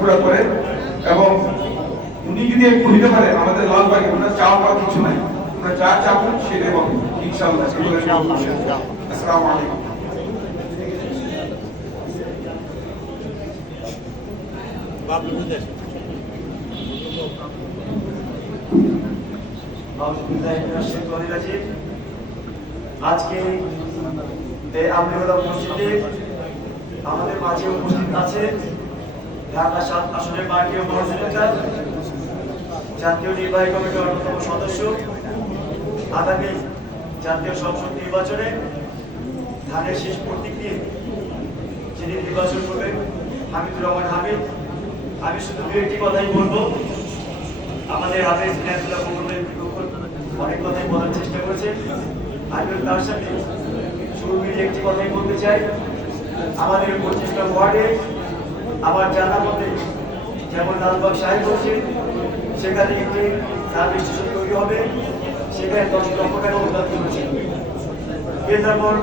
পুরা করে এবং উনি যদি একটু পারে, আমাদের লালবাগে ওনার চাওয়া পাওয়ার কিছু নাই। ওনার যা চাবেন সেটাই হবে। ইনশাআল্লাহ আসসালামু আলাইকুম। আমাদের মাঝে উপস্থিত আছে ঢাকা সাত আসনের পার্টিও মহাজনেতা জাতীয় নির্বাহী কমিটির অন্যতম সদস্য। আগামী জাতীয় সংসদ নির্বাচনে ধানের শেষ প্রতীক যিনি নির্বাচন করবেন, হামিদুর রহমান হামিদ। আমি শুধু দু একটি কথাই বলব। আমাদের ইনায়তুল্লাহ প্রকল্পের অনেক কথাই বলার চেষ্টা করেছে। আমি তার সাথে শুরু একটি কথাই বলতে চাই। আমাদের পঁচিশটা ওয়ার্ডে আমার জানা মতে যেমন লালবাগ সাহেব বলছে সেখানে একটি সার্ভিস স্টেশন তৈরি হবে, সেখানে দশ লক্ষ টাকা অনুদান করেছে। কেন্দ্রপুর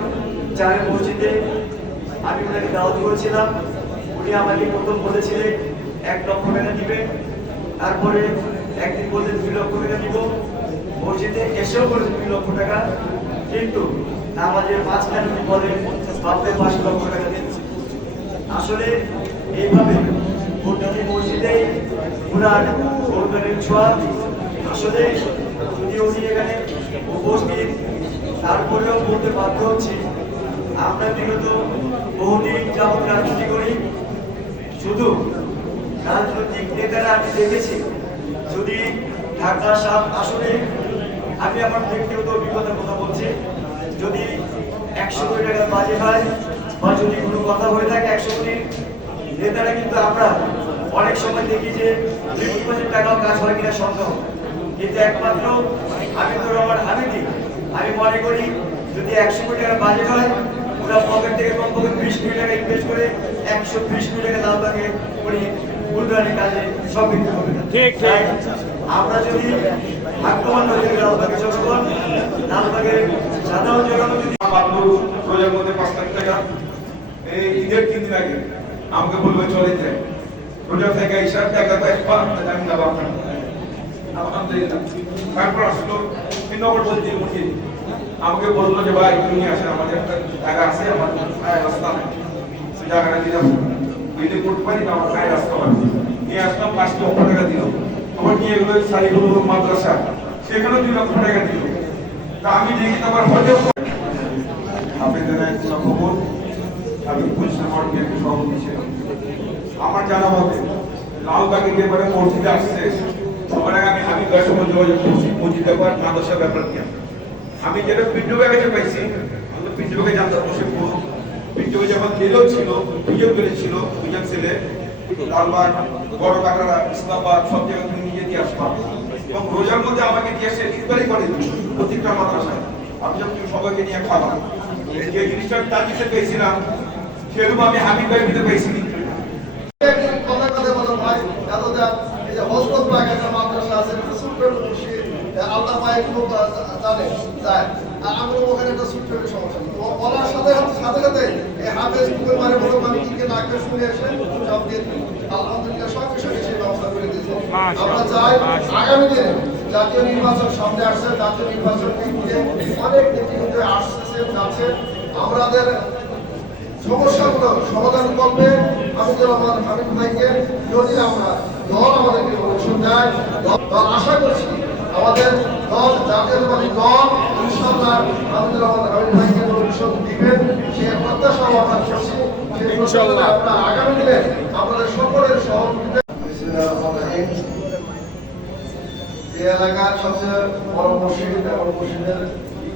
চারের মসজিদে আমি ওনাকে দাওয়াত করেছিলাম, উনি আমাকে প্রথম বলেছিলেন, এক লক্ষ টাকা দিবেন, তারপরে একদিন বললেন দুই লক্ষ টাকা দিব, মসজিদে এসেও বলেছে দুই লক্ষ টাকা, কিন্তু আমাদের মাঝখানে বলেন ভাবতে পাঁচ লক্ষ টাকা দিন আসলে এইভাবে প্রতিটি মসজিদে উনার অনুদানের ছোঁয়া, আসলে যদি উনি এখানে উপস্থিত, তারপরেও বলতে বাধ্য হচ্ছে, আমরা বিগত বহুদিন যাবৎ রাজনীতি করি। শুধু রাজনৈতিক নেতারা আমি দেখেছি, যদি ঢাকা সাত আসনে আমি আমার ব্যক্তিগত অভিজ্ঞতার কথা বলছি, যদি একশো কোটি টাকার বাজেট হয় বা যদি কোনো কথা হয়ে থাকে একশো কোটি নেতারা কিন্তু আমরা অনেক সময় দেখি যে টাকাও কাজ হয় কিনা সন্দেহ। কিন্তু একমাত্র আমি তো আমার হামিদি আমি মনে করি যদি একশো কোটি টাকার বাজেট হয় ওরা পকেট থেকে কমপক্ষে বিশ কোটি টাকা ইনভেস্ট করে একশো বিশ কোটি টাকা দাম লাগে উনি উন্নয়নের কাজে সম্পৃক্ত করবে ঠিক, ঠিক। আমরা যদি ভাগ্যবান হয়ে থাকি লালবাগের জনগণ লালবাগের সাধারণ জনগণ যদি রোজার মধ্যে পাঁচ লাখ টাকা। এই ঈদের তিন দিন আগে আমাকে বলবে চলে যায় রোজা থেকে ইশার তো একবার আমি যাব আলহামদুলিল্লাহ। তারপর আসলো নম্বর বলছি উঠি। আমাকে বলল যে, ভাই, তুমি আসেন আমাদের একটা জায়গা আছে, আমার প্রায় রাস্তা নেই। সেই জায়গাটা দিলাম বিল্ডিং করতে পারি না আমার রাস্তা নিয়ে আসলাম পাঁচ লক্ষ টাকা দিল। নিয়ে গেলো সারিগুলো মাদ্রাসা। দুই লক্ষ টাকা দিল। তা আমি দেখি হলেও খবর? আমি পরিষ্কার বর্গের একটা সভাপতি ছিলাম। আমার জানা মতে লালবাগে যে মানে মসজিদে আসছে, সবার আগে আমি দশ সময় যোগাযোগ করছি, মসজিদ ব্যাপার মাদ্রাসার ব্যাপার নিয়ে। আমি যেটা পিন্টু কাছে পাইছি, আমি তো পিন্টু ব্যাগে জানতাম বসে পুরো। পিন্টু যখন জেলেও ছিল বিজয় করেছিল বিজয় ছেলে লালবাগ বড় কাকারা ইসলামাবাদ সব জায়গায় তুমি নিজে দিয়ে আসতাম এবং রোজার মধ্যে আমাকে দিয়ে এসে ইফতারি করে প্রত্যেকটা মাদ্রাসায়। আমি যখন সবাইকে নিয়ে খাওয়া যে জিনিসটা তার কাছে পেয়েছিলাম সেরকম আমি হাবিব ভাই দিতে পেয়েছি কথা কথা বলা ভাই এতটা এই যে হজরত পাক একটা মাদ্রাসা আছে একটা ছোট্ট একটা মসজিদ আল্লাহ পায় খুব জানে যায়। আর আমরা ওখানে একটা ছোট্ট একটা সমস্যা বলার সাথে সাথে সাথে এই হাফেজ গুগল মারে বলো আমি কি নাকে শুনে এসে সব দিয়ে আলহামদুলিল্লাহ সব কিছু সেই ব্যবস্থা করে দিয়েছে। আমরা চাই আগামী দিনে জাতীয় নির্বাচন সামনে আসছে জাতীয় নির্বাচন ঘিরে অনেক নেতৃত্ব আসছে যাচ্ছে। আমাদের সমস্যাগুলো সমাধান করবে। হামিদুর রহমান হামিদ ভাইকে যদি আমরা দল আমাদেরকে পরিশ্রম দেয় দল আশা করছি আমাদের দল জাতীয়তাবাদী দল ইনশাল্লাহ হামিদুর রহমান হামিদ ভাইকে পরিশ্রম দিবেন। সে প্রত্যাশা আমরা করছি। আমরা আগামী দিনে আমাদের সকলের সহযোগিতা এলাকার সবচেয়ে বড় মসজিদ এবং মসজিদের দিক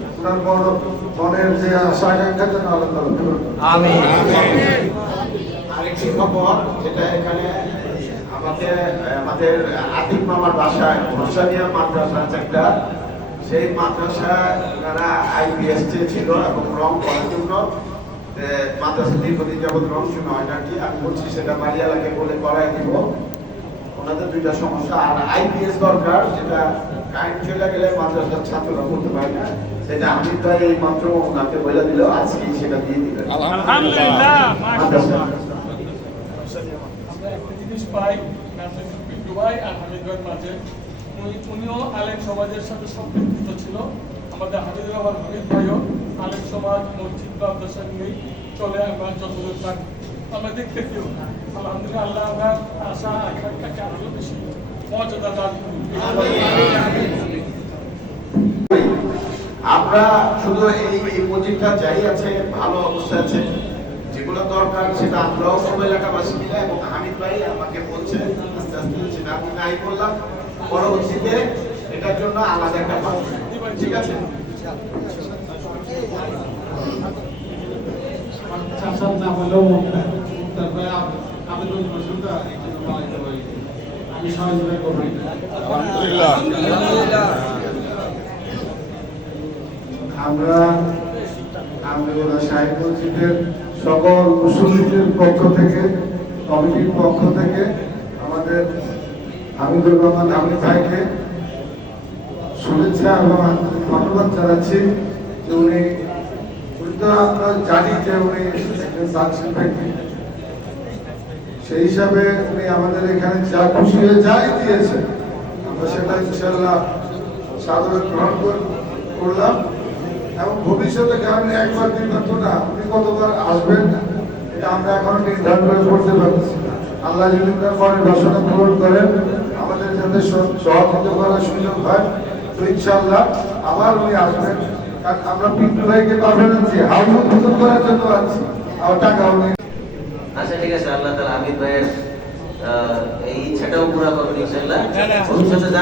ওনার বড় মনের যে আশা আকাঙ্ক্ষা যেন আল্লাহ তালা আরেকটি খবর যেটা এখানে আমাদের আমাদের আতিক মামার বাসায় হোসানিয়া মাদ্রাসা আছে একটা সেই মাদ্রাসা ওনারা আইপিএস ছিল এবং রং করার জন্য মাদ্রাসা দীর্ঘদিন যাবত রং শোনা হয় না কি আমি বলছি সেটা মারিয়ালাকে বলে করাই দিব। ওনাদের দুইটা সমস্যা। আর আইপিএস দরকার যেটা কারেন্ট চলে গেলে মাদ্রাসার ছাত্ররা করতে পারে না সেটা আমি তো এই মাত্র ওনাকে বলে দিল আজকে সেটা দিয়ে দিলেন। আলহামদুলিল্লাহ মাদ্রাসা আমরা একটা জিনিস পাই পিন্টু ভাই আর হামিদ ভাইয়ের মাঝে উনি উনিও আলেম সমাজের সাথে সম্পৃক্ত ছিল। আমাদের রহমান হামিদ ভাইও আলেম সমাজ মসজিদ নিয়েই চলে আমরা যতদূর থাকি আমরা দেখতে কেউ আলহামদুলিল্লাহ আল্লাহ আমরা আশা আকাঙ্ক্ষাকে আরও বেশি মর্যাদা দান আমরা শুধু এই এই মসজিদটা যাই আছে ভালো অবস্থা আছে। যেগুলো দরকার সেটা আমরাও সব এলাকাবাসী মিলে এবং হামিদ ভাই আমাকে বলছে আস্তে আস্তে সেটা আমি নাই করলাম পরবর্তীতে এটার জন্য আলাদা একটা পাবো ঠিক আছে? চাষার নাম হলো মুক্তার মুক্তার আবেদন করছেন তো এই জন্য বানাইতে পারি আমি সহযোগিতা করব। আমরা আমরা সাহেব মসজিদের সকল মুসলিমদের পক্ষ থেকে কমিটির পক্ষ থেকে আমাদের হামিদুর রহমান হামিদ ভাইকে শুভেচ্ছা এবং আন্তরিক ধন্যবাদ জানাচ্ছি যে উনি উনি তো আমরা জানি যে উনি একজন ব্যক্তি সেই হিসাবে উনি আমাদের এখানে যা খুশি হয়ে যাই দিয়েছে। আমরা সেটা ইনশাল্লাহ সাদরে গ্রহণ করলাম। এবং ভবিষ্যতে কারণে একবার দুইবার তো না উনি কতবার আসবেন, এটা আমরা এখন নির্ধারণ করে করতে পারছি আল্লাহ যদি তার বাসনা পূরণ করেন, আমাদের যাতে সহ- সহযোগিতা করার সুযোগ হয়, তো ইনশাল্লাহ আবার উনি আসবেন। আমরা পিন্টু ভাইকে পাবেন আছি হাউস উদ্বোধন করার জন্য আছি, আর টাকা উনি আচ্ছা ঠিক আছে আল্লাহ তাআলা আমির ভাইয়ের এই ইচ্ছাটাও পুরো করবেন ইনশাআল্লাহ। ভবিষ্যতে না,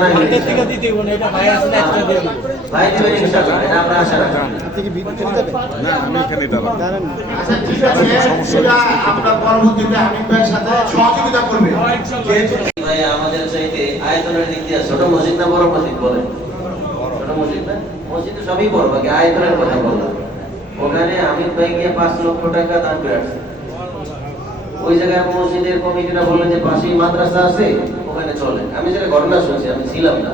ভাই আসলে একটা দিয়ে ভাই দেবেন ইনশাআল্লাহ এটা আমরা আশা রাখি। আচ্ছা ঠিক আছে। আমরা পরবর্তীতে হামিদ ভাইয়ের সাথে সহযোগিতা করবে। যেহেতু ভাই আমাদের চাইতে আয়তনের দিক দিয়ে ছোট মসজিদ না বড় মসজিদ বলেন? ছোট মসজিদ না? মসজিদ সবই বড় বাকি আয়তনের কথা বললাম। ওখানে আমির ভাই গিয়ে পাঁচ লক্ষ টাকা দান করে আসছে ওই জায়গায় মসজিদের কমিটিরা বললেন যে পাশেই মাদ্রাসা আছে ওখানে চলে। আমি যেটা ঘটনা শুনছি আমি ছিলাম না।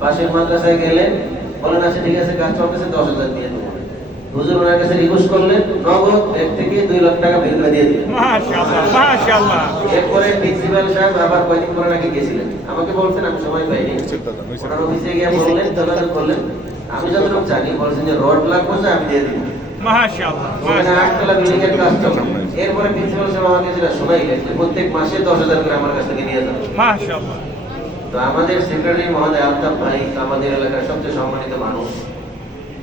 পাশের মাদ্রাসায় গেলেন বলেন আচ্ছা ঠিক আছে কাজ চলতেছে দশ হাজার দিয়ে দেবো। হুজুর ওনার কাছে রিকোয়েস্ট করলেন নগদ ব্যাগ থেকে দুই লাখ টাকা বের করে দিয়ে দিলেন। এরপরে প্রিন্সিপাল সাহেব আবার কয়েকদিন পরে নাকি গেছিলেন। আমাকে বলছেন আমি সময় পাইনি। ওনার অফিসে গিয়ে বললেন যোগাযোগ করলেন। আমি যতটুকু জানি বলছেন যে রড লাগবে আমি দিয়ে দিব। ওখানে আটতলা বিল্ডিং এর কাজ চলে। এরপরে প্রিন্সিপাল সাহেব আমাকে যেটা যে প্রত্যেক মাসে দশ হাজার করে আমার কাছ থেকে নিয়ে যাবে। তো আমাদের সেক্রেটারি মহোদয় আলতাফ ভাই আমাদের এলাকার সবচেয়ে সম্মানিত মানুষ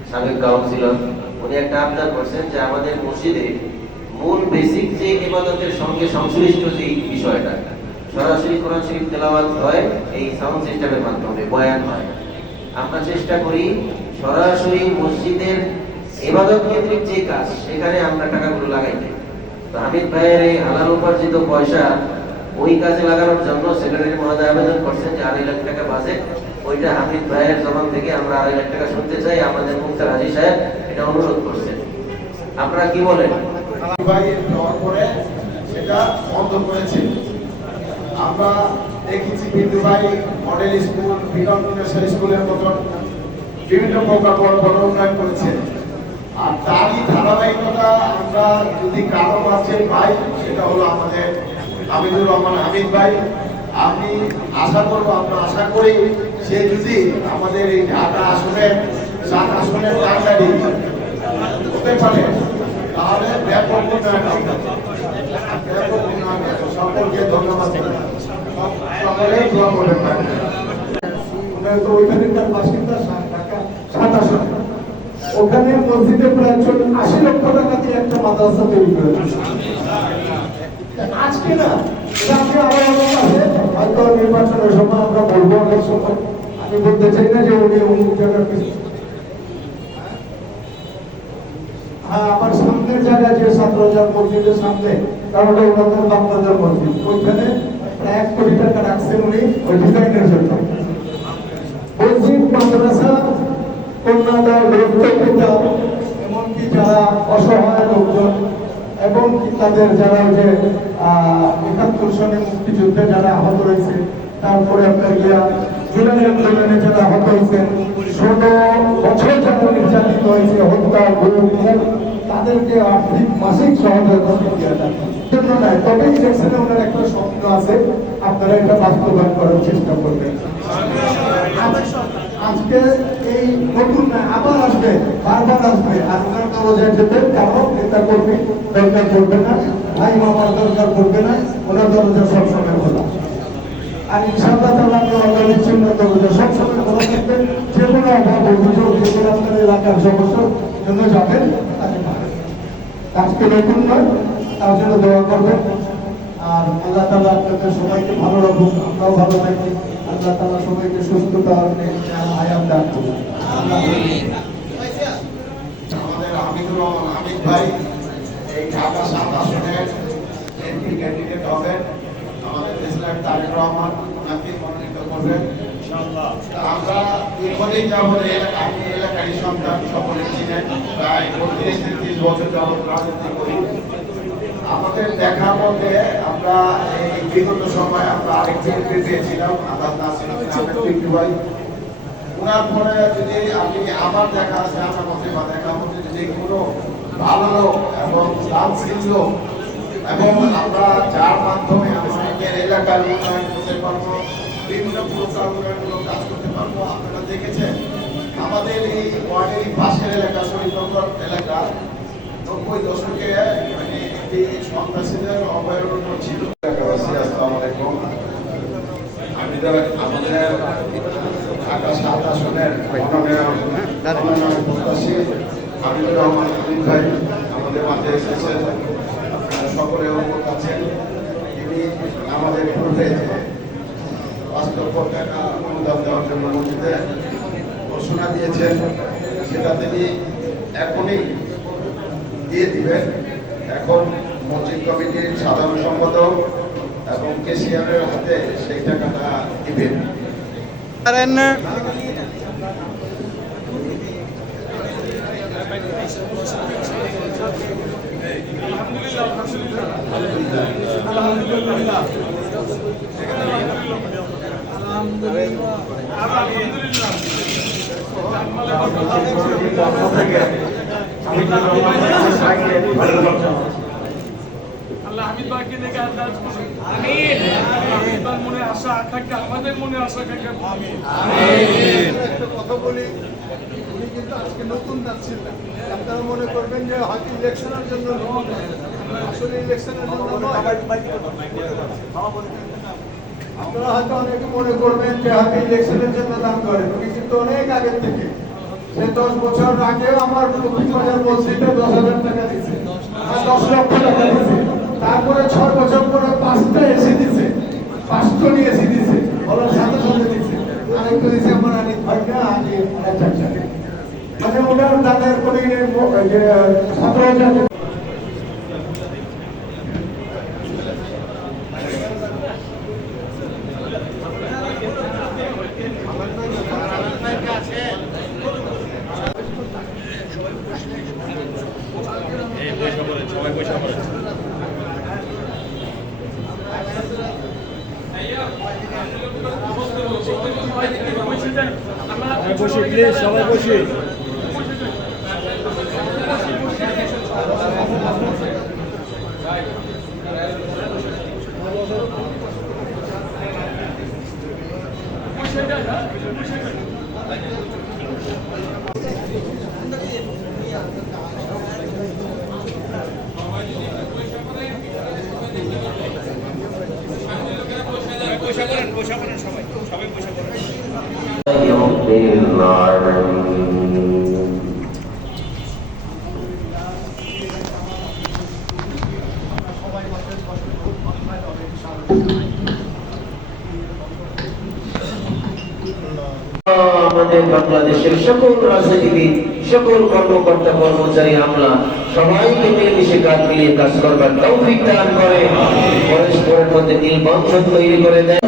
সাবেক কাউন্সিলর উনি একটা আবদার করছেন যে আমাদের মসজিদে মূল বেসিক যে ইবাদতের সঙ্গে সংশ্লিষ্ট যে বিষয়টা সরাসরি কোরআন শরীফ তেলাওয়াত হয় এই সাউন্ড সিস্টেমের মাধ্যমে বয়ান হয়। আমরা চেষ্টা করি সরাসরি মসজিদের ইবাদত কেন্দ্রিক যে কাজ সেখানে আমরা টাকাগুলো লাগাইতে। তো হামিদ ভাইয়ের এই হালাল উপার্জিত পয়সা ওই কাজে লাগানোর জন্য সেক্রেটারি মহোদয় আবেদন করছেন যে আড়াই লাখ টাকা বাজেট। ওইটা হামিদ ভাইয়ের জবান থেকে আমরা আড়াই লাখ টাকা শুনতে চাই। আমাদের মুক্তার হাজি সাহেব এটা অনুরোধ করছেন। আপনারা কি বলেন? পরে সেটা বন্ধ করেছে। আমরা দেখেছি বিন্দু মডেল স্কুল বিকাম স্কুলের মতন বিভিন্ন করেছে। আর তারই ধারাবাহিকতা আমরা যদি কারও মাঝে পাই, সেটা হলো আমাদের হামিদুর রহমান হামিদ ভাই আমি আশা করব, আমরা আশা করি সে যদি আমাদের এই ঢাকা আসনের সাত আসনের কান্ডারি হতে পারে, তাহলে ব্যাপক ব্যাপক। সকলকে ধন্যবাদ সকলেই দোয়া করবেন ভাই। তো ওইখানকার বাসিন্দা, সাত টাকা ওখানে মসজিদে প্রায় আশি লক্ষ টাকা দিয়ে একটা মাদ্রাসা তৈরি করেছে। আজকে না জায়গার হ্যাঁ বাংলাদেশ মসজিদ। ওইখানে এক কোটি টাকা রাখছেন উনি, ওই ডিজাইনের জন্য মসজিদ মাদ্রাসা কন্যাদায় এমনকি যারা অসহায় লোকজন এবং তাদের যারা যে একাত্তর সনে মুক্তিযুদ্ধে যারা আহত হয়েছে, তারপরে আপনার গিয়া জুলাই আন্দোলনে যারা আহত হয়েছেন ষোলো বছর যারা নির্যাতিত হয়েছে, হত্যা তাদেরকে আর্থিক, মাসিক সহযোগিতা জন্য নয় তবে ইলেকশনে ওনার একটা স্বপ্ন আছে, আপনারা এটা বাস্তবায়ন করার চেষ্টা করবেন। আজকে এই নতুন না আবার আসবে, বারবার আসবে। আর ওনার দরজায় যেতে কারও নেতা কর্মী, দরকার পড়বে না। ভাই মামার দরকার পড়বে না, ওনার দরজা সবসময় খোলা। আর ইনশাআল্লাহ তাআলা আপনি অর্গানিক চিহ্ন দরজা সবসময় খোলা থাকবে। যে কোনো অভাব, অভিযোগ, যে কোনো আপনার এলাকার সমস্যার জন্য যাবেন আজকে নতুন নয়, তার জন্য দোয়া করবেন। আর আল্লাহ তালা আপনাদের সবাইকে ভালো রাখুন আমরাও ভালো থাকি। আল্লাহ তালা সবাইকে সুস্থতা আয়াম দান করুন আমাদের হামিদুর রহমান ভাই এই ঢাকা সাত আসনের এমপি ক্যান্ডিডেট হবেন। আমাদের প্রেসিডেন্ট তারেক রহমান ওনাকে মনোনীত করবেন। আমরা দীর্ঘদিন যাবৎ এই এলাকা- আমি এই এলাকারই সন্তান সকলে চিনেন। প্রায় বত্রিশ তেত্রিশ বছর যাবৎ রাজনীতি করি। আমাদের দেখা মতে আমরা এই বিগত সময় আমরা আরেক বিএনপি পেয়েছিলাম আদাল নাসির উদ্দিন ভাই। ওনার পরে যদি আমি আমার দেখা আছে আমার মতে বা দেখা মতে যদি কোনো ভালো লোক এবং দানশীল লোক এবং আমরা যার মাধ্যমে আমাদের এলাকার উন্নয়ন করতে পারব বিভিন্ন প্রকার উন্নয়নমূলক কাজ করতে পারব আপনারা দেখেছেন আমাদের এই ওয়ার্ডের পাশের এলাকা শরীরনগর এলাকা নব্বই দশকে মানে একটি সন্ত্রাসীদের অভয়ারণ্য ছিল। আলাইকুম আমি তো আমাদের ঢাকা সাত আসনের প্রত্যাশী হাবিবুর রহমান হাবিব এসেছেন। সকলে আছেন। তিনি আমাদের পূর্বে পাঁচ ঘোষণা দিয়েছেন। সেটা তিনি এখনই দিয়ে দিবেন। এখন মসজিদ কমিটির সাধারণ সম্পাদক এবং কেসিআরের হাতে সেই টাকাটা দিবেন। আল্লাহ হামিদ ভাইকে দেখে আন্দাজ করুন। আমিন। হামিদ মনে আশা আকাঙ্ক্ষা আমাদের মনে আশা আকাঙ্ক্ষা আমিন। একটা কথা বলি উনি কিন্তু আজকে নতুন যাচ্ছেন না। আপনারা মনে করবেন যে হয়তো ইলেকশনের জন্য আসলে ইলেকশনের জন্য আপনারা হয়তো অনেকে মনে করবেন যে হয়তো ইলেকশনের জন্য দান করেন। উনি কিন্তু অনেক আগের থেকে সে দশ বছর আগেও আমার লক্ষ্মী মসজিদে দশ হাজার টাকা দিচ্ছে দশ লক্ষ টাকা দিচ্ছে তারপরে ছয় বছর পরে পাঁচটা এসে দিছে। পাঁচটা নিয়ে এসে দিছে। বলার সাথে সাথে দিচ্ছে আরেকটা দিছে আমার আনিক ভাইটা, আগে আচ্ছা আচ্ছা মানে ওনার দাদার করে ছাত্র বসে প্লিজ সবাই বসে। আমাদের বাংলাদেশের সকল রাজনীতিবিদ, সকল কর্মকর্তা, কর্মচারী আমলা সবাইকে মিলেমিশে কাজ মিলিয়ে কাজ করবার তৌফিক দান করে। পরস্পরের মধ্যে নির্বন্ধন তৈরি করে দেয়।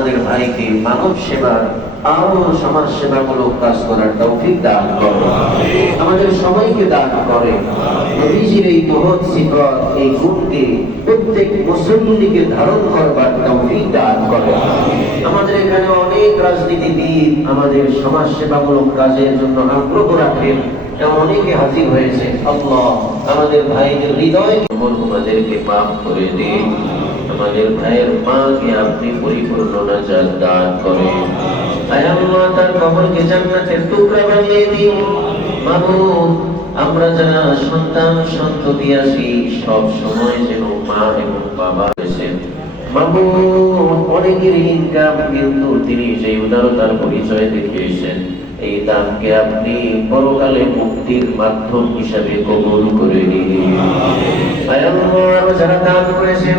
আমাদের ভাইকে মানব সেবার আরও সমাজ সেবামূলক কাজ করার তৌফিক দান করে। আমাদের সবাইকে দান করে। নবীজির এই মহৎ সিফত এই গুণকে প্রত্যেক মুসল্লিকে ধারণ করবার তৌফিক দান করে। আমাদের এখানে অনেক রাজনীতিবিদ আমাদের সমাজ সেবামূলক কাজের জন্য আগ্রহ রাখেন। অনেকে হাজির হয়েছে আল্লাহ আমাদের ভাইদের হৃদয় আমাদেরকে পাপ করে দিন। আমাদের ভাইয়ের মাকে আপনি পরিপূর্ণ দান করেন। টুকরা বানিয়ে দিন। আমরা যারা সন্তান সব সময় যেন মা এবং বাবা মাবুদ অনেকের ইনকাম কিন্তু তিনি সেই উদারতার পরিচয় দেখিয়েছেন। এই দানকে আপনি পরকালে মুক্তির মাধ্যম হিসাবে কবুল করে নিন। যারা দান করেছেন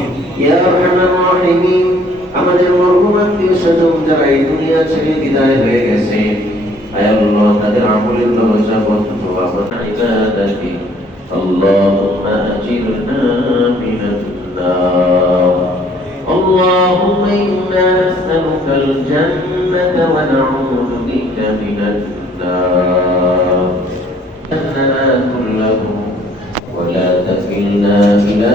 ইয়া আরহামার রাহিমিন আমাদের মরহুম আত্মীয় স্বজন যারা এই দুনিয়া ছেড়ে বিদায় হয়ে গেছে আয় আল্লাহ তাদের আমলের দরজা বন্ধ আমার ইবাদাতি اللهم أجرنا من النار اللهم إنا نسألك الجنة ونعوذ بك من النار أننا كله ولا تكلنا إلى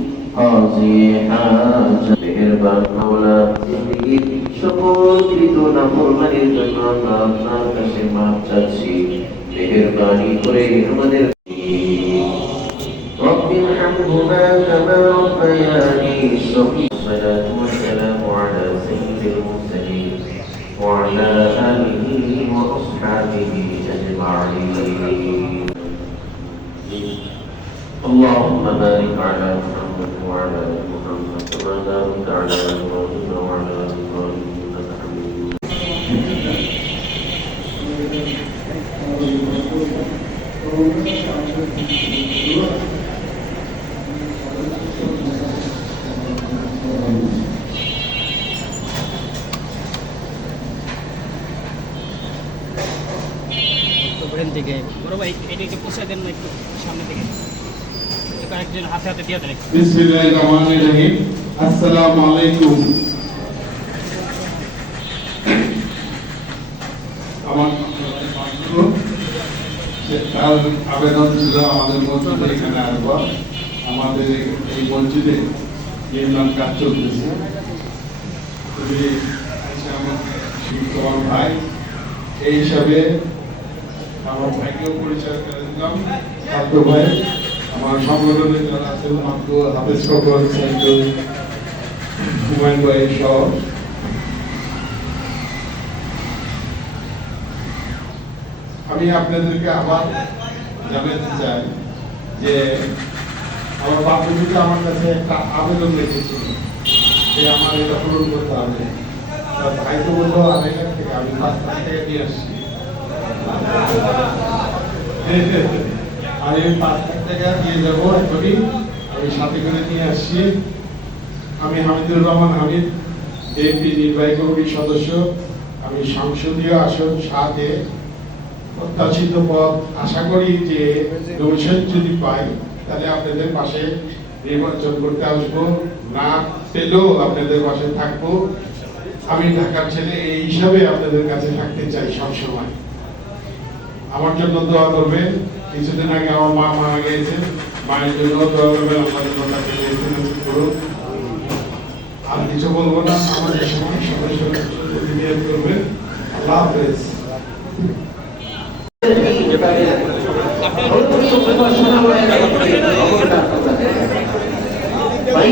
হাজি হাজ মেহেরবান মাওলা জিন্দিগির সকল কৃত নাফরমানির জন্য আমরা আপনার কাছে মাফ চাচ্ছি মেহেরবানি করে আমাদের ওখান থেকে। বড় ভাই এটা একটু পুষে দেন না একটু সামনে থেকে। কয়েকজন হাতে হাতে দিয়ে দেন বিসমিল্লাহির রহমানির রহিম। আসসালামু আলাইকুম। আমার তার আবেদন ছিল আমাদের এই মসজিদে নির্মাণ কাজ চলতেছে। তুমি আমার ভাই, এই হিসাবে আমি আপনাদেরকে আবার জানাতে চাই যে আমার বাপু যদি আমার কাছে একটা আবেদন রেখেছিল যে আমার এটা পূরণ করতে হবে। ভাই তো বলল আমেরিকা থেকে, আমি পাঁচ টাকা নিয়ে আসছি। পাঁচ দিয়ে যাব এখনই আমি সাথে করে নিয়ে আসছি। আমি হামিদুর রহমান হামিদ, বিএনপি নির্বাহী কমিটির সদস্য। আমি সংসদীয় আসন সাথে প্রত্যাশিত পদ আশা করি যে নমিশন যদি পাই, তাহলে আপনাদের পাশে নির্বাচন করতে আসব। না পেলেও আপনাদের পাশে থাকব। আমি ঢাকার ছেলে, এই হিসাবে আপনাদের কাছে থাকতে চাই সবসময়। আমার জন্য দোয়া করবেন কিছুদিন আগে আমার মা মারা গিয়েছেন মায়ের জন্য দোয়া করবেন আমার জন্য তাকে আর কিছু বলব না আমাদের সময় সবাই সবাই করবেন আল্লাহ হাফেজ সবাই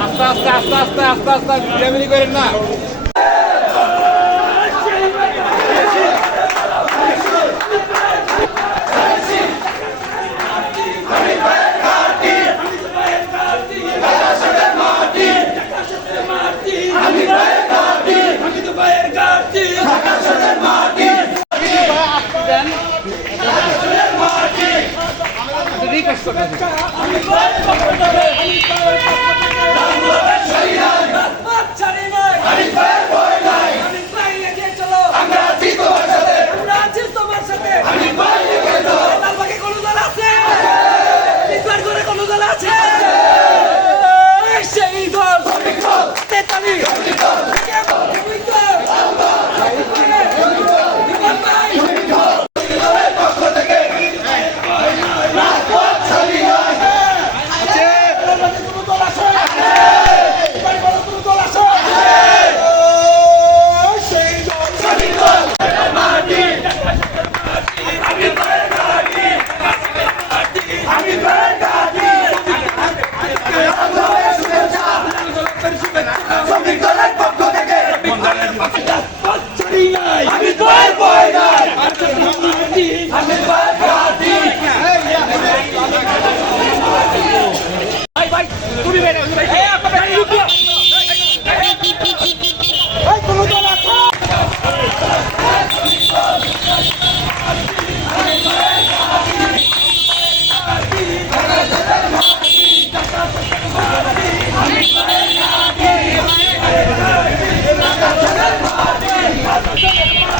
আস্তে আস্তে আস্তে আস্তে আস্তে আস্তে ফ্যামিলি করেন না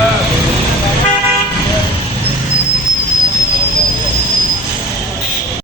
কিরে